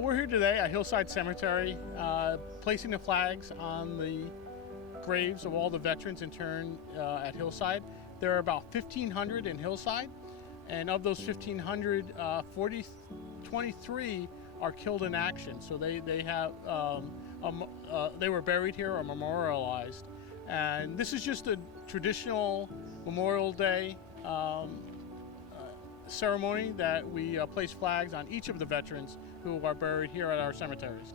We're here today at Hillside Cemetery, placing the flags on the graves of all the veterans interned at Hillside. There are about 1,500 in Hillside, and of those 1,500, 23 are killed in action. So they were buried here or memorialized. And this is just a traditional Memorial Day ceremony that we place flags on each of the veterans who are buried here at our cemeteries.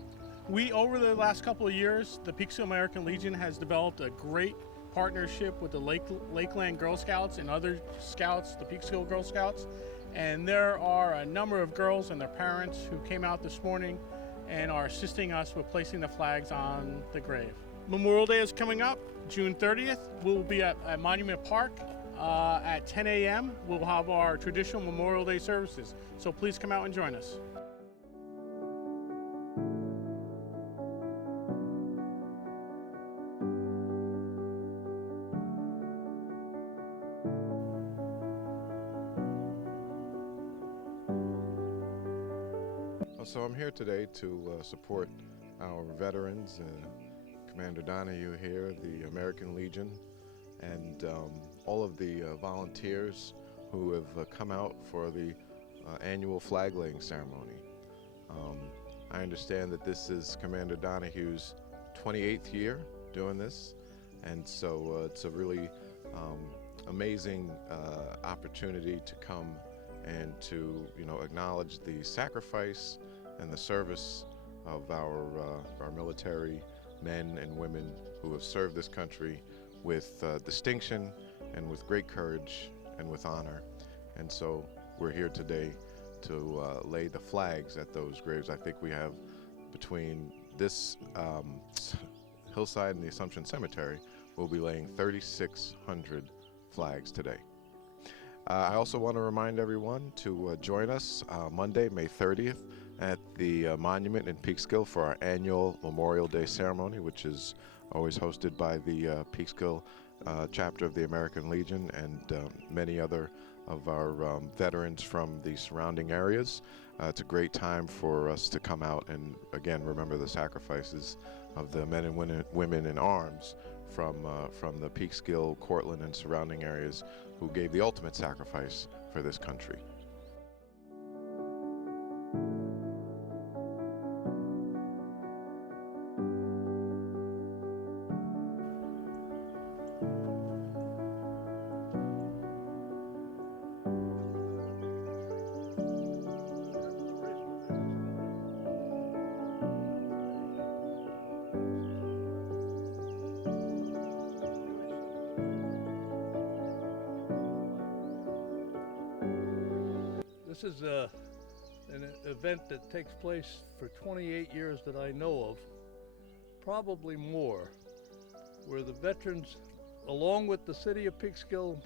Over the last couple of years, the Peekskill American Legion has developed a great partnership with the Lakeland Girl Scouts and other scouts, the Peekskill Girl Scouts. And there are a number of girls and their parents who came out this morning and are assisting us with placing the flags on the grave. Memorial Day is coming up, June 30th. We'll be at Monument Park at 10 a.m. We'll have our traditional Memorial Day services. So please come out and join us. So I'm here today to support our veterans, Commander Donahue here, the American Legion, and all of the volunteers who have come out for the annual flag laying ceremony. I understand that this is Commander Donahue's 28th year doing this, and so it's a really amazing opportunity to come and to acknowledge the sacrifice and the service of our military men and women who have served this country with distinction and with great courage and with honor. And so we're here today to lay the flags at those graves. I think we have, between this Hillside and the Assumption Cemetery, we'll be laying 3,600 flags today. I also want to remind everyone to join us Monday, May 30th at the Monument in Peekskill for our annual Memorial Day ceremony, which is always hosted by the Peekskill chapter of the American Legion and many other of our veterans from the surrounding areas. It's a great time for us to come out and again remember the sacrifices of the men and women in arms from the Peekskill, Cortland, and surrounding areas who gave the ultimate sacrifice for this country. This is an event that takes place for 28 years that I know of, probably more, where the veterans, along with the city of Peekskill,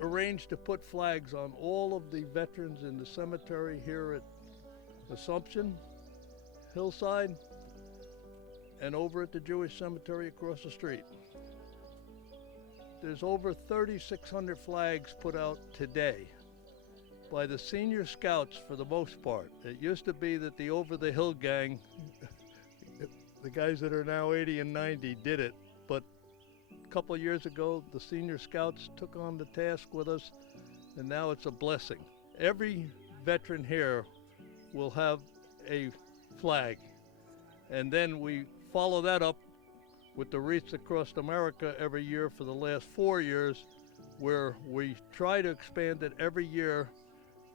arranged to put flags on all of the veterans in the cemetery here at Assumption, Hillside, and over at the Jewish cemetery across the street. There's over 3,600 flags put out today by the senior scouts for the most part. It used to be that the Over the Hill gang, the guys that are now 80 and 90, did it, but a couple of years ago the senior scouts took on the task with us, and now it's a blessing. Every veteran here will have a flag, and then we follow that up with the wreaths across America every year for the last 4 years, where we try to expand it every year.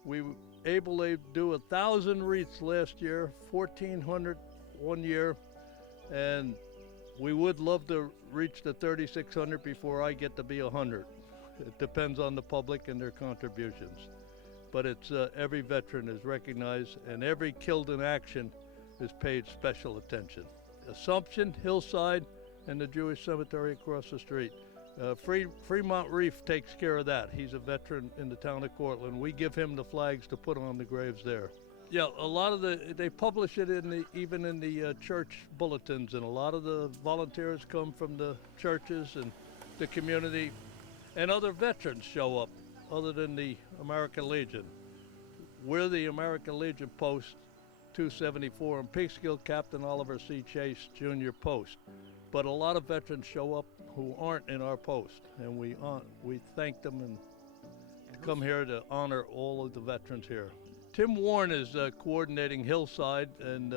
We were able to do 1,000 wreaths last year, 1,400 one year, and we would love to reach the 3,600 before I get to be 100. It depends on the public and their contributions. But it's every veteran is recognized, and every killed in action is paid special attention. Assumption, Hillside, and the Jewish cemetery across the street. Fremont Reef takes care of that. He's a veteran in the town of Cortland. We give him the flags to put on the graves there. Yeah, a lot of they publish it even in the church bulletins, and a lot of the volunteers come from the churches and the community, and other veterans show up other than the American Legion. We're the American Legion post 274 in Peekskill, Captain Oliver C. Chase Jr. post. But a lot of veterans show up who aren't in our post, and we thank them and come here to honor all of the veterans here. Tim Warren is coordinating Hillside, and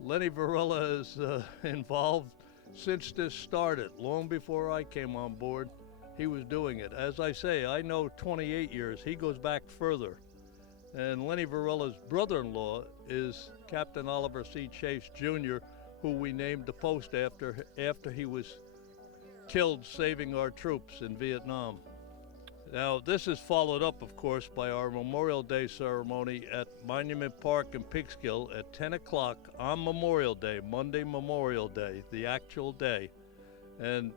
Lenny Varela is involved since this started. Long before I came on board, he was doing it. As I say, I know 28 years. He goes back further. And Lenny Varela's brother-in-law is Captain Oliver C. Chase Jr., who we named the post after he was killed saving our troops in Vietnam. Now, this is followed up, of course, by our Memorial Day ceremony at Monument Park in Peekskill at 10 o'clock on Memorial Day, Monday Memorial Day, the actual day. And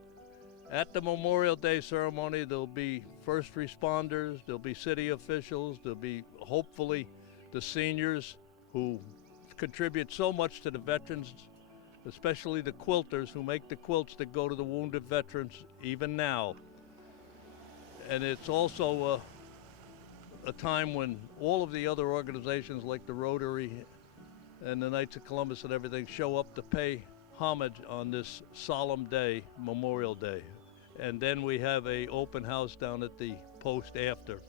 at the Memorial Day ceremony, there'll be first responders, there'll be city officials, there'll be hopefully the seniors who contribute so much to the veterans, especially the quilters who make the quilts that go to the wounded veterans even now. And it's also a time when all of the other organizations like the Rotary and the Knights of Columbus and everything show up to pay homage on this solemn day, Memorial Day. And then we have an open house down at the post after.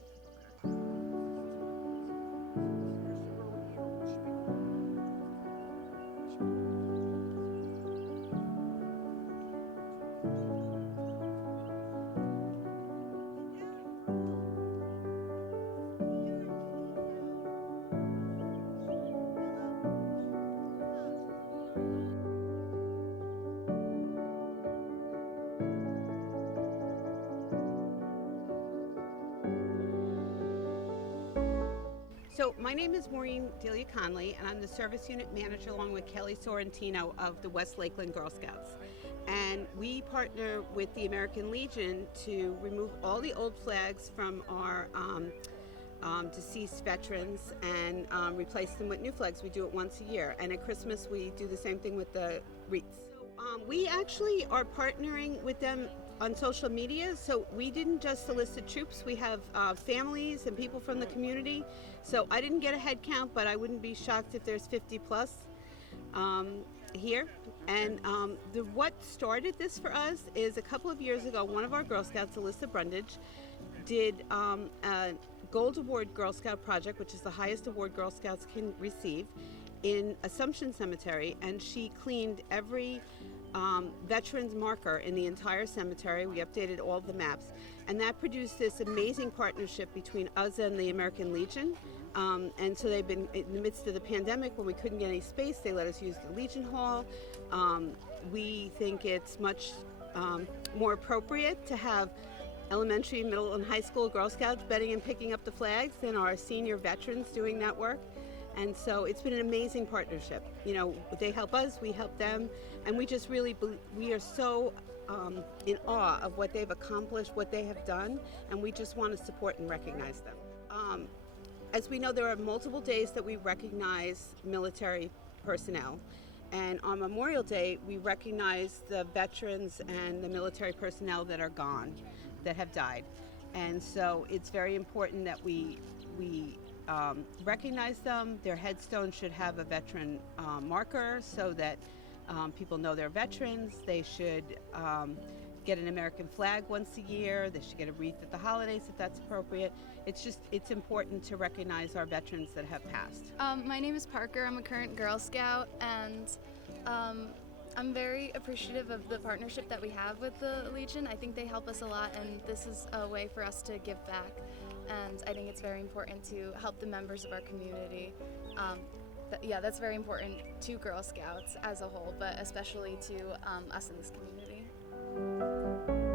So my name is Maureen Delia Conley, and I'm the service unit manager along with Kelly Sorrentino of the West Lakeland Girl Scouts. And we partner with the American Legion to remove all the old flags from our deceased veterans and replace them with new flags. We do it once a year. And at Christmas, we do the same thing with the wreaths. We actually are partnering with them on social media, so we didn't just solicit troops, we have families and people from the community. So I didn't get a head count, but I wouldn't be shocked if there's 50 plus here. And what started this for us is a couple of years ago, one of our Girl Scouts, Alyssa Brundage, did a Gold Award Girl Scout project, which is the highest award Girl Scouts can receive, in Assumption Cemetery, and she cleaned every veterans marker in the entire cemetery. We updated all the maps, and that produced this amazing partnership between us and the American Legion. And so they've been, in the midst of the pandemic when we couldn't get any space, they let us use the Legion Hall. We think it's much more appropriate to have elementary, middle, and high school Girl Scouts bedding and picking up the flags than our senior veterans doing that work. And so it's been an amazing partnership. You know, they help us, we help them, and we just really we are so in awe of what they've accomplished, what they have done, and we just want to support and recognize them. As we know, there are multiple days that we recognize military personnel, and on Memorial Day, we recognize the veterans and the military personnel that are gone, that have died. And so it's very important that we recognize them. Their headstone should have a veteran marker so that people know they're veterans. They should get an American flag once a year. They should get a wreath at the holidays if that's appropriate. It's important to recognize our veterans that have passed. My name is Parker. I'm a current Girl Scout, and I'm very appreciative of the partnership that we have with the Legion. I think they help us a lot, and this is a way for us to give back. And I think it's very important to help the members of our community. That's very important to Girl Scouts as a whole, but especially to us in this community.